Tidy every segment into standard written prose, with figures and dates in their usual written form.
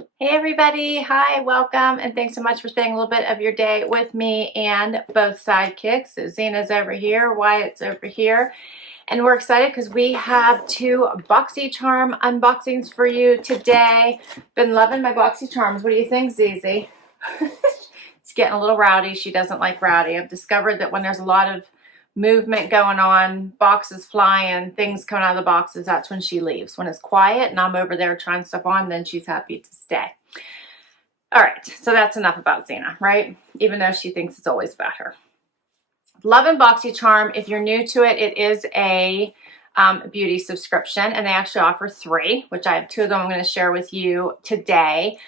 Hey everybody, hi, welcome, and thanks so much for spending a little bit of your day with me and both sidekicks. So Zena's over here, Wyatt's over here, and we're excited because we have two BoxyCharm unboxings for you today. Been loving my BoxyCharms. What do you think, Zizi? It's getting a little rowdy. She doesn't like rowdy. I've discovered that when there's a lot of movement going on, boxes flying, things coming out of the boxes, that's when she leaves. When it's quiet and I'm over there trying stuff on, then she's happy to stay. All right, so that's enough about Zena, right? Even though she thinks it's always about her. Love and BoxyCharm, if you're new to it, it is a beauty subscription, and they actually offer 3, which I have 2 of them I'm going to share with you today.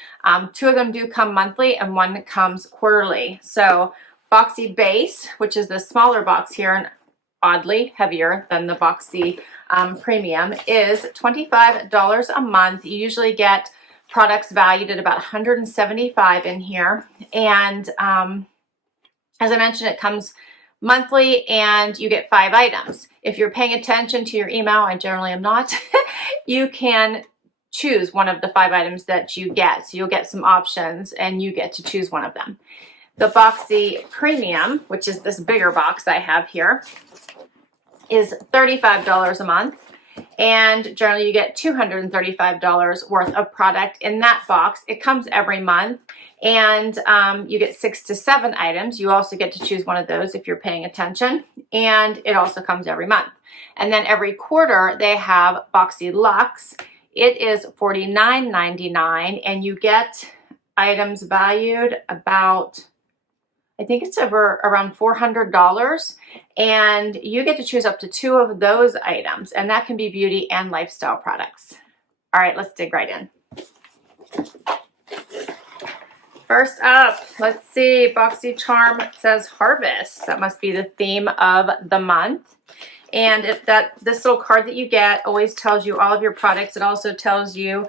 2 of them do come monthly and 1 comes quarterly. So Boxy Base, which is the smaller box here and oddly heavier than the Boxy Premium, is $25 a month. You usually get products valued at about $175 in here. And as I mentioned, it comes monthly and you get 5 items. If you're paying attention to your email, I generally am not, you can choose one of the 5 items that you get. So you'll get some options and you get to choose one of them. The Boxy Premium, which is this bigger box I have here, is $35 a month. And generally you get $235 worth of product in that box. It comes every month, and you get 6 to 7 items. You also get to choose one of those if you're paying attention, and it also comes every month. And then every quarter they have Boxy Luxe. It is $49.99, and you get items valued about, I think it's around $400, and you get to choose up to 2 of those items, and that can be beauty and lifestyle products. All right, let's dig right in. First up, let's see, BoxyCharm says Harvest. That must be the theme of the month. And this little card that you get always tells you all of your products. It also tells you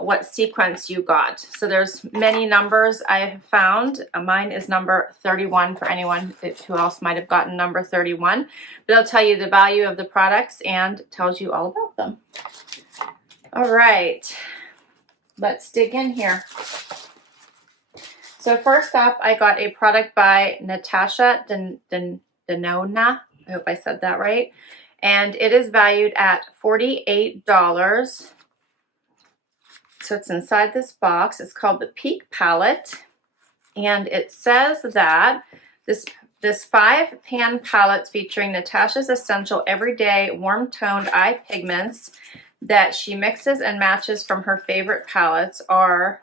what sequence you got. So there's many numbers I have found. Mine is number 31 for anyone who else might have gotten number 31. But it'll tell you the value of the products and tells you all about them. All right, let's dig in here. So first up, I got a product by Natasha Denona. I hope I said that right. And it is valued at $48. So it's inside this box. It's called the Peak Palette, and it says that this 5-pan palette featuring Natasha's essential everyday warm-toned eye pigments that she mixes and matches from her favorite palettes are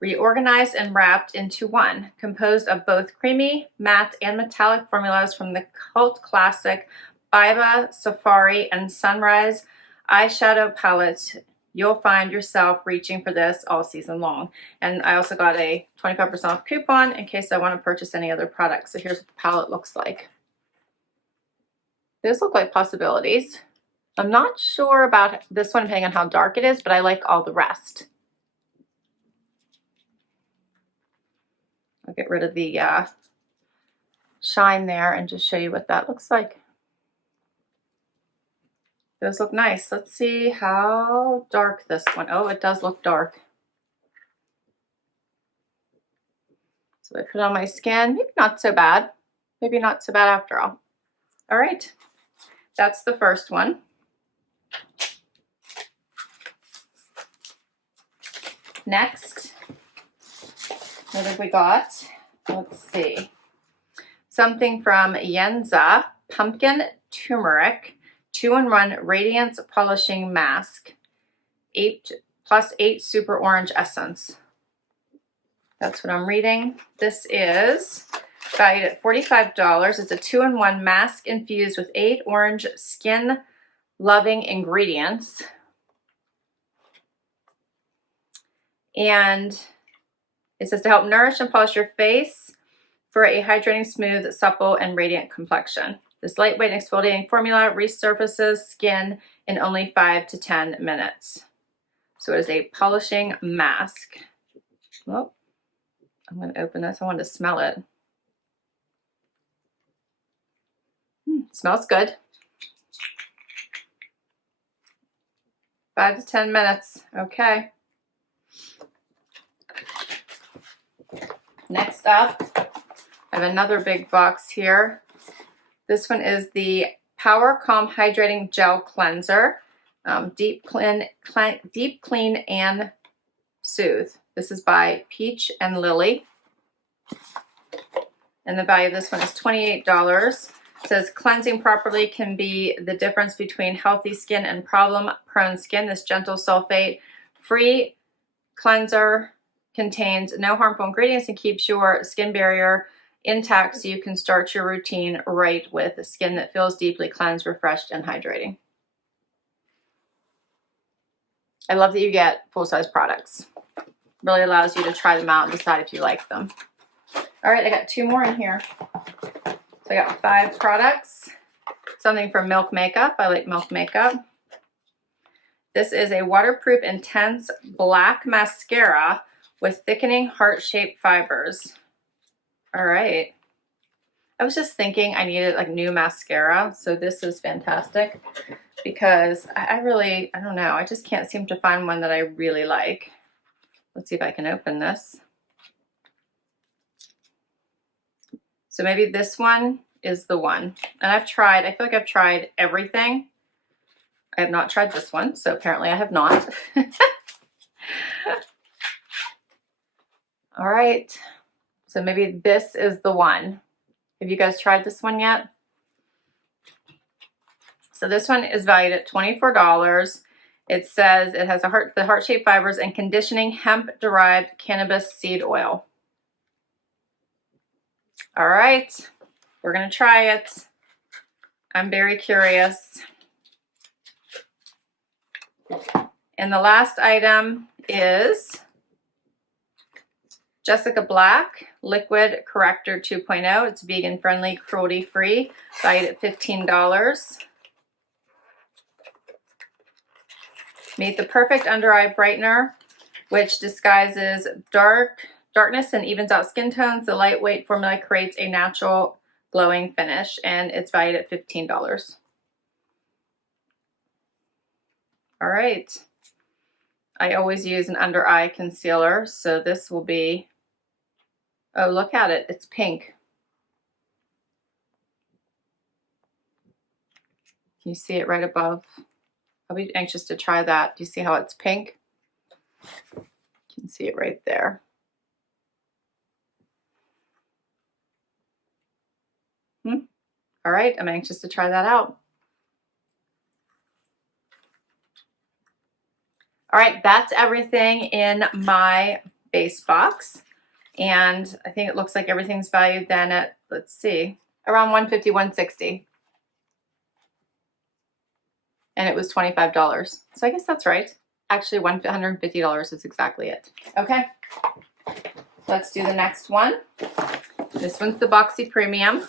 reorganized and wrapped into one, composed of both creamy, matte, and metallic formulas from the cult classic Biba, Safari, and Sunrise eyeshadow palettes. You'll find yourself reaching for this all season long. And I also got a 25% off coupon in case I want to purchase any other products. So here's what the palette looks like. Those look like possibilities. I'm not sure about this one depending on how dark it is, but I like all the rest. I'll get rid of the shine there and just show you what that looks like. Those look nice. Let's see how dark this one. Oh, it does look dark. So I put it on my skin. Maybe not so bad. Maybe not so bad after all. All right, that's the first one. Next, what have we got? Let's see. Something from Yenza, Pumpkin Turmeric 2-in-1 Radiance Polishing Mask, 8+8 Super Orange Essence. That's what I'm reading. This is valued at $45. It's a 2-in-1 mask infused with 8 orange skin-loving ingredients. And it says to help nourish and polish your face for a hydrating, smooth, supple, and radiant complexion. This lightweight exfoliating formula resurfaces skin in only 5 to 10 minutes. So it is a polishing mask. Well, I'm going to open this. I want to smell it. It smells good. 5 to 10 minutes. Okay. Next up, I have another big box here. This one is the Power Calm Hydrating Gel Cleanser. Deep clean and soothe. This is by Peach and Lily. And the value of this one is $28. It says cleansing properly can be the difference between healthy skin and problem-prone skin. This gentle sulfate-free cleanser contains no harmful ingredients and keeps your skin barrier intact so you can start your routine right with a skin that feels deeply cleansed, refreshed, and hydrating. I love that you get full-size products. Really allows you to try them out and decide if you like them. All right, I got 2 more in here. So I got 5 products. Something from Milk Makeup. I like Milk Makeup. This is a waterproof intense black mascara with thickening heart-shaped fibers. All right. I was just thinking I needed like new mascara, so this is fantastic because I don't know, I just can't seem to find one that I really like. Let's see if I can open this. So maybe this one is the one. And I feel like I've tried everything. I have not tried this one, so apparently I have not. All right, so maybe this is the one. Have you guys tried this one yet? So this one is valued at $24. It says it has the heart-shaped fibers and conditioning hemp-derived cannabis seed oil. All right, we're gonna try it. I'm very curious. And the last item is Jessica Black Liquid Corrector 2.0. It's vegan friendly, cruelty free, valued at $15. Meet the perfect under eye brightener, which disguises darkness and evens out skin tones. The lightweight formula creates a natural glowing finish, and it's valued at $15. All right. I always use an under eye concealer, so this will be, oh, look at it, it's pink. Can you see it right above? I'll be anxious to try that. Do you see how it's pink? You can see it right there. All right, I'm anxious to try that out. All right, that's everything in my base box. And I think it looks like everything's valued then at, let's see, around $150, $160. And it was $25. So I guess that's right. Actually, $150 is exactly it. Okay, let's do the next one. This one's the Boxy Premium.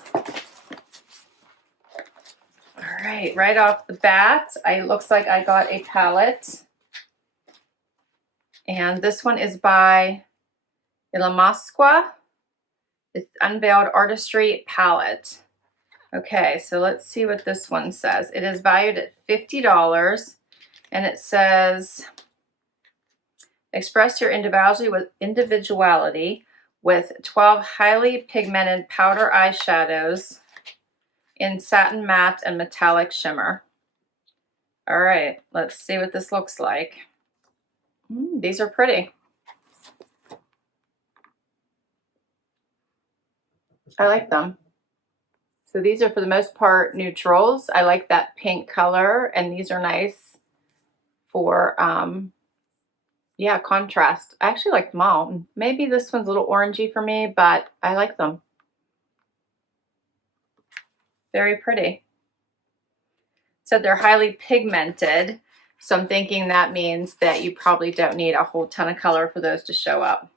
All right, right off the bat, it looks like I got a palette. And this one is by Illamasqua. It's Unveiled Artistry palette. Okay, so let's see what this one says. It is valued at $50, and it says, express your individuality with 12 highly pigmented powder eyeshadows in satin matte and metallic shimmer. All right, let's see what this looks like. These are pretty. I like them. So these are for the most part neutrals. I like that pink color, and these are nice for, yeah, contrast. I actually like them all. Maybe this one's a little orangey for me, but I like them. Very pretty. So they're highly pigmented. So I'm thinking that means that you probably don't need a whole ton of color for those to show up.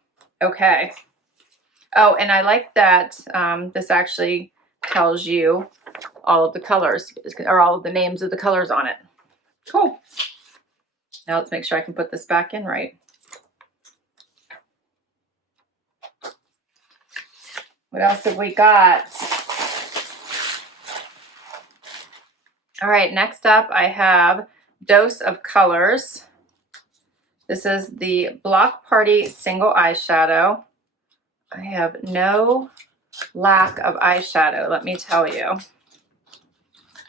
Okay. Oh, and I like that this actually tells you all of the colors, or all of the names of the colors on it. Cool. Now let's make sure I can put this back in right. What else have we got? All right, next up I have Dose of Colors. This is the Block Party Single Eyeshadow. I have no lack of eyeshadow, let me tell you.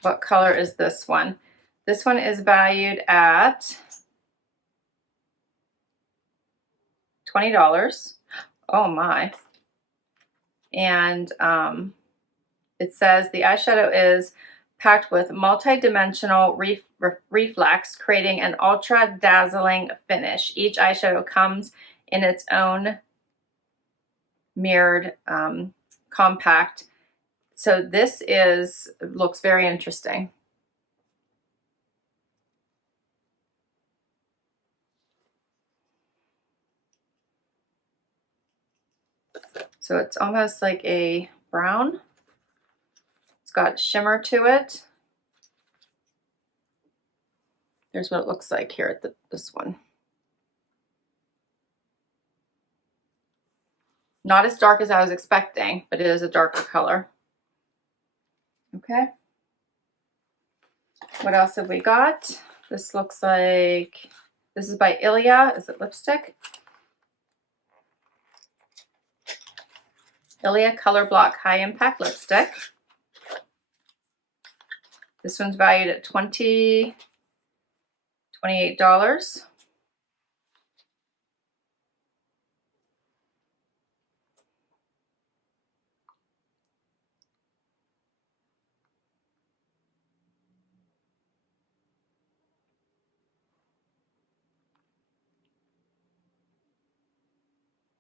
What color is this one? This one is valued at $20. Oh my. And it says the eyeshadow is packed with multi-dimensional reflex, creating an ultra dazzling finish. Each eyeshadow comes in its own mirrored compact. So this looks very interesting. So it's almost like a brown. It's got shimmer to it. There's what it looks like here at this one. Not as dark as I was expecting, but it is a darker color. Okay. What else have we got? This looks like, this is by Ilia. Is it lipstick? Ilia Color Block High Impact Lipstick. This one's valued at $28.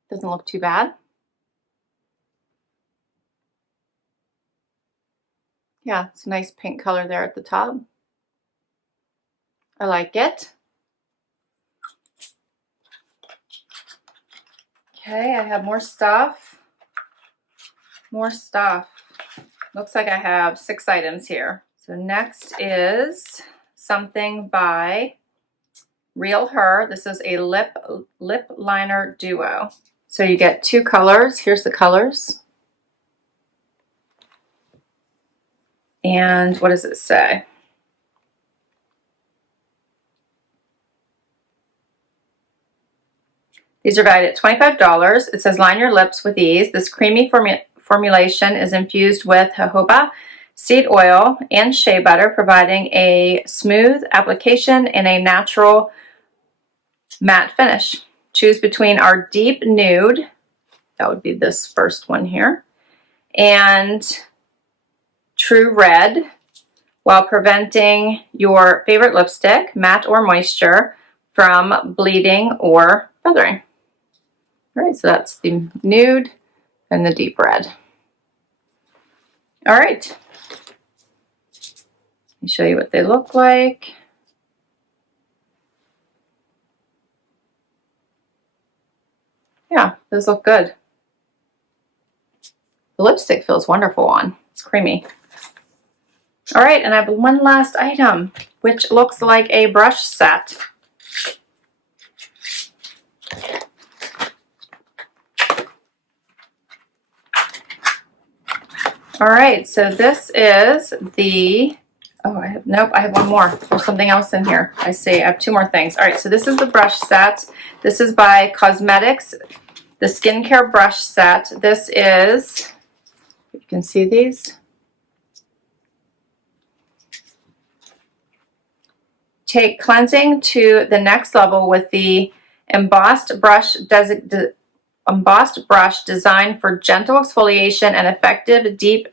Doesn't look too bad. Yeah, it's a nice pink color there at the top. I like it. Okay, I have more stuff. More stuff. Looks like I have 6 items here. So next is something by Real Her. This is a lip liner duo. So you get 2 colors. Here's the colors. And what does it say? These are valued at $25. It says line your lips with ease. This creamy formulation is infused with jojoba seed oil and shea butter, providing a smooth application and a natural matte finish. Choose between our deep nude, that would be this first one here, and true red, while preventing your favorite lipstick, matte or moisture, from bleeding or feathering. All right, so that's the nude and the deep red. All right, let me show you what they look like. Yeah, those look good. The lipstick feels wonderful on. It's creamy. All right, and I have one last item, which looks like a brush set. All right, so this is the, oh, nope, I have one more. There's something else in here. I see, I have 2 more things. All right, so this is the brush set. This is by Cosmetics, the skincare brush set. This is, you can see these. Take cleansing to the next level with the embossed brush designed for gentle exfoliation and effective deep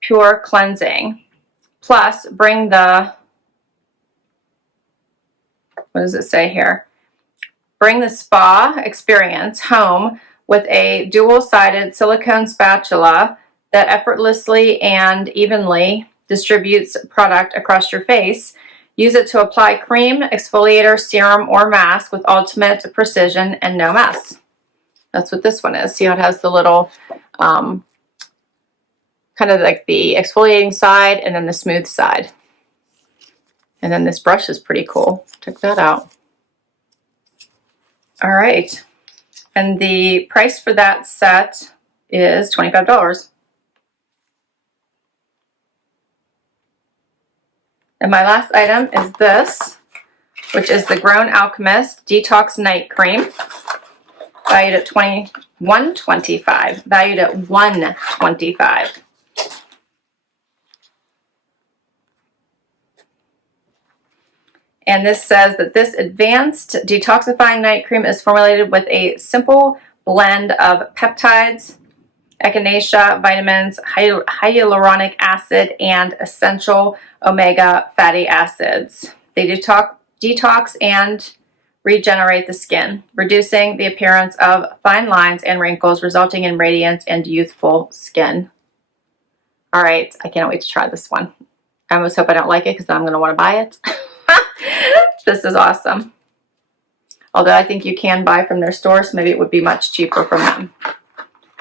pure cleansing. Plus bring the, what does it say here? Bring the spa experience home with a dual-sided silicone spatula that effortlessly and evenly distributes product across your face. Use it to apply cream, exfoliator, serum, or mask with ultimate precision and no mess. That's what this one is. See how it has the little, kind of like the exfoliating side and then the smooth side. And then this brush is pretty cool. Check that out. All right. And the price for that set is $25. And my last item is this, which is the Grown Alchemist Detox Night Cream, valued at $20. $125, valued at $125. And this says that this advanced detoxifying night cream is formulated with a simple blend of peptides, echinacea, vitamins, hyaluronic acid, and essential omega fatty acids. They detox and regenerate the skin, reducing the appearance of fine lines and wrinkles, resulting in radiance and youthful skin. All right, I can't wait to try this one. I almost hope I don't like it because I'm going to want to buy it. This is awesome. Although I think you can buy from their store, so maybe it would be much cheaper from them.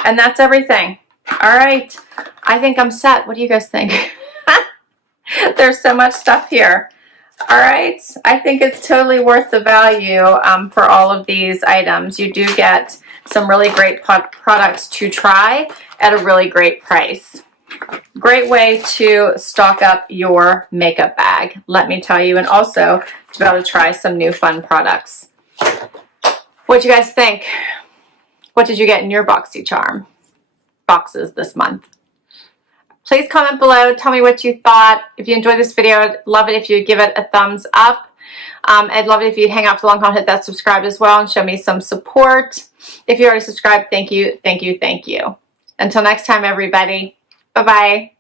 And that's everything. All right, I think I'm set. What do you guys think? There's so much stuff here. All right, I think it's totally worth the value for all of these items. You do get some really great products to try at a really great price. Great way to stock up your makeup bag, let me tell you, and also to be able to try some new fun products. What do you guys think? What did you get in your BoxyCharm boxes this month? Please comment below. Tell me what you thought. If you enjoyed this video, I'd love it if you'd give it a thumbs up. I'd love it if you'd hang out for the long haul, hit that subscribe as well, and show me some support. If you already subscribed, thank you, thank you, thank you. Until next time, everybody. Bye-bye.